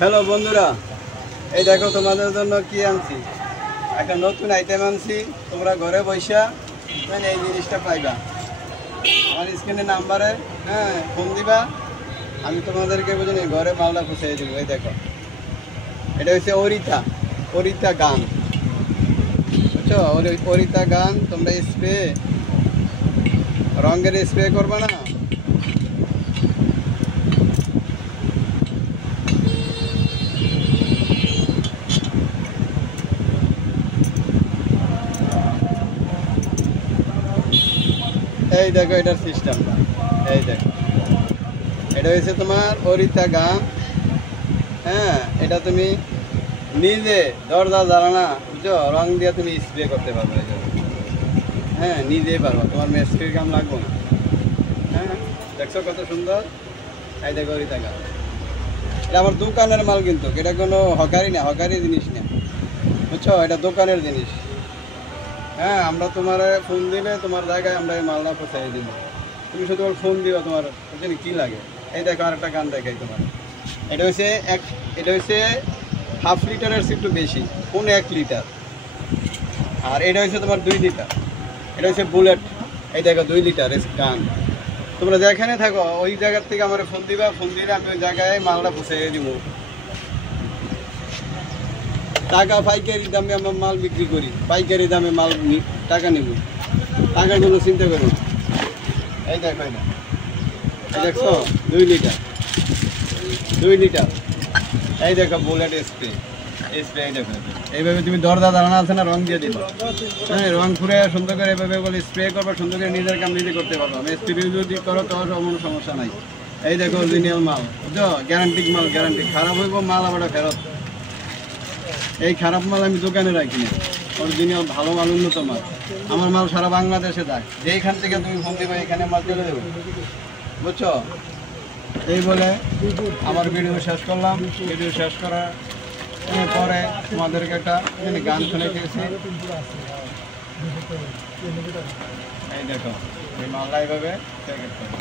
Hello বন্ধুরা, এই দেখো তোমাদের জন্য কি আনছি। একটা নতুন আইটেম আনছি। তোমরা ঘরে বসা মানে এই জিনিসটা পাইবা। আমার স্ক্রিনে নাম্বারে ফোন দিবা, আমি তোমাদেরকে বুঝিনি ঘরে মালটা খুঁজে দেবো। এই দেখো, এটা হচ্ছে অরিতা গান, বুঝছো? অরিতা গান। তোমরা স্প্রে, রঙের স্প্রে করবে না? এই দেখো এটার সিস্টেমটা, এই দেখো, এটা হচ্ছে তোমার অরিতা গান। এটা তুমি নিজে দরজা জ্বালানা, বুঝছো, রং দিয়ে তুমি স্প্রে করতে পারবে। নিজেই পারবা, তোমার মেস্ত্রির কাম লাগবো না। দেখছো কত সুন্দর। এই দেখো অরিতা গান, এটা আমার দোকানের মাল, কিন্তু এটা কোনো হকারি না, হকারি জিনিস না, বুঝছো? এটা দোকানের জিনিস। আমরা তোমার ফোন দিলে তোমার জায়গায় আমরা এই মালটা পৌঁছাই দিব। তুমি শুধু তোমার ফোন দিও, তোমার বুঝলি কী লাগে। এই দেখো আরেকটা গান দেখাই তোমার। এটা হচ্ছে 1/2 লিটারের একটু বেশি, 1 লিটার। আর এটা হচ্ছে তোমার 2 লিটার। এটা হচ্ছে বুলেট। এই দেখো 2 লিটার গান। তোমরা যেখানে থাকো ওই জায়গার থেকে আমার ফোন দিবা, ফোন দিলে আমি ওই জায়গায় মালটা পৌঁছাই দিব। টাকা পাইকারি দামে আমার মাল বিক্রি করি, পাইকারি দামে মাল টাকা নেব, টাকার কোনো চিন্তা করো না। এই দেখো, এই দেখছো 2 লিটার, 2 লিটার। এই দেখো বুলেট স্প্রে, এই দেখো। এইভাবে তুমি দরজা দাঁড়ানো আছে না, রং দিয়ে দিবা। রং ফুরে সুন্দর করে এইভাবে বলে স্প্রে করবো, সুন্দর করে নিজের কাম নিজে করতে পারবো। আমি স্প্রে যদি করো তো কোনো সমস্যা নাই। এই দেখো অরিজিনাল মাল, বুঝছো? গ্যারান্টিক মাল, গ্যারান্টি। খারাপ হইব মাল আবার ফেরত। এই খারাপ মাল আমি দোকানে রাখি না, অরিজিনাল ভালো মাল, উন্নত মাল। আমার মাল সারা বাংলাদেশে যায়, যেখান থেকে তুমি ফোন দিবে এখানে মাল চলে দেবো, বুঝছো? এই বলে আমার ভিডিও শেষ করলাম। ভিডিও শেষ করার পরে তোমাদেরকে একটা গান শুনে দিয়েছি। এই দেখো এই মালটা এইভাবে প্যাকেট করে।